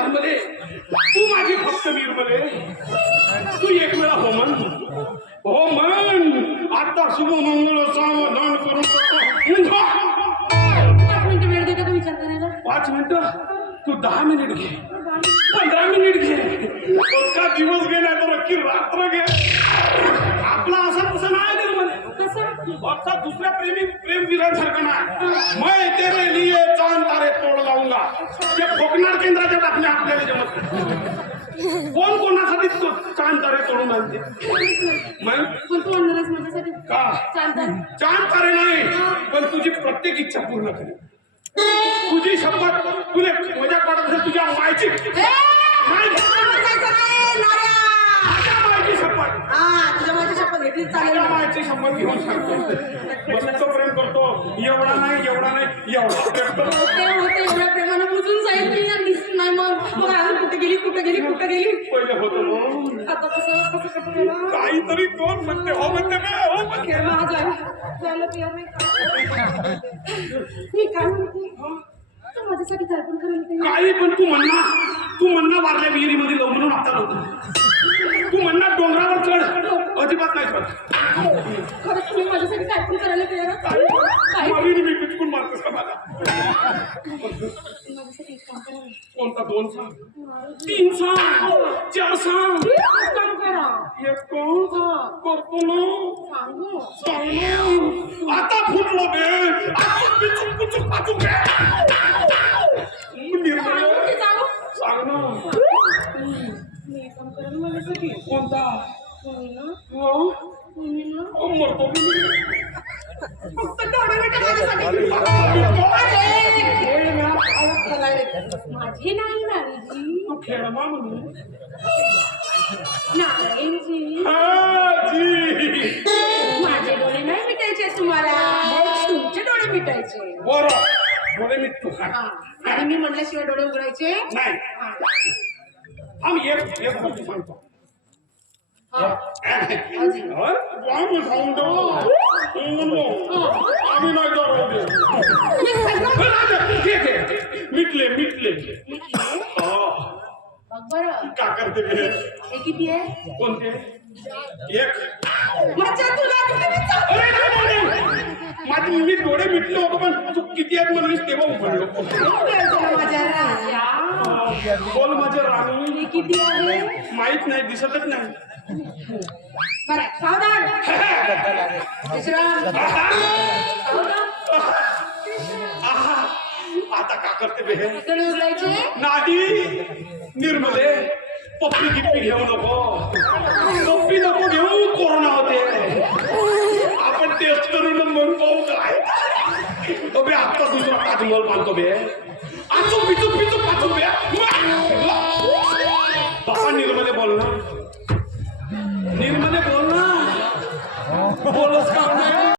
निर्मले तू माझी फक्त निर्मले तू एक वेळा हो म्हण आता शुभ मंगळ सावधान करून टाकतो. 5 मिनिटं वेळ देता का विचार करायला? 5 मिनिटं तू 10 मिनिट घे 15 मिनिट घे का दिवस घे नाही तर अख्खी रात्र घे. आपला असा तसं नाही निर्मले कसं? आता दुसऱ्या प्रेम विरांसारखं नाही. मैं तेरे लिए चांद तारे तोड लावूंगा ते फोकनार केंद्राच्या आपल्या आपल्याला जमत कोण कोणासाठी चांद तारे तोडून आणते मग पण तू आणणारच माझ्यासाठी का चालतात. चांद तारे नाही पण तुझी प्रत्येक इच्छा पूर्ण करेल. तुझी शपथ तुला मजा पडत असेल तुझ्या मायची मायची शपथ तुझ्या माझी शपथ घेतली चालेल. माझ्या मायची शपथ घेऊन सांगतो मस्त प्रेम करतो एवढा नाही एवढा होते एवढ्या प्रेमानं बुजून जाईल की दिसत नाही. मग कुठे गेली पहिले होतो मग आता कसं केलं काहीतरी कोण म्हणते हो म्हणते हो म्हणते मी काय म्हणते तू माझ्यासाठी काय पण करेल ते काही पण तू म्हणणार वारल्या विहिरीमध्ये लव म्हणून आता नव्हतं तू म्हणणार डोंगरावर चढ अजिबात नाही चढ. खरंच तुम्ही माझ्यासाठी काय पण करायला तयार मारीने मी पिचकून मारतेस का मला माझ्यासाठी एक काम करा. कोणता 2 सांग 3 सांग 4 सांग काम करा. एक करतो ना सांगू आता फुटलो बे आता पिचूक पिचूक पाचूक बे निर्मले सांग ना मी एक काम करा ना माझ्यासाठी. कोणता तुम्ही ना मरतो फक्त थोडं मिनिटं माझ्यासाठी. माझे नाही नारीजी तू खेळमा म्हणून नारायणजी जी माझे डोळे नाही मिटायचे तुम्हाला तुमचे डोळे मिटायचे. बरं डोळे मिटतो आणि मी म्हटल्याशिवाय डोळे उघडायचे नाही आम्ही एक गोष्ट सांगतो आम्ही नाही मिटले बरं का करते बे हे किती आहे? कोणते एक माझे मी डोळे मिटले होते पण तू किती आहेत म्हणून तेव्हा उघडलो. माझ्या राजा बोल माझ्या राणी हे किती आहे? माहित नाही दिसतच नाही. बरं सावधान विश्राम सावधान. आता का करते बे डोळे उघडायचे नाही निर्मले पप्पी गिप्पी घेऊ नको घेऊ कोरोना होते आपण टेस्ट करून मग पाहू काय बे आता दुसरा ताजमहल बांधतो बे आचूक पिचूक पाचूक बे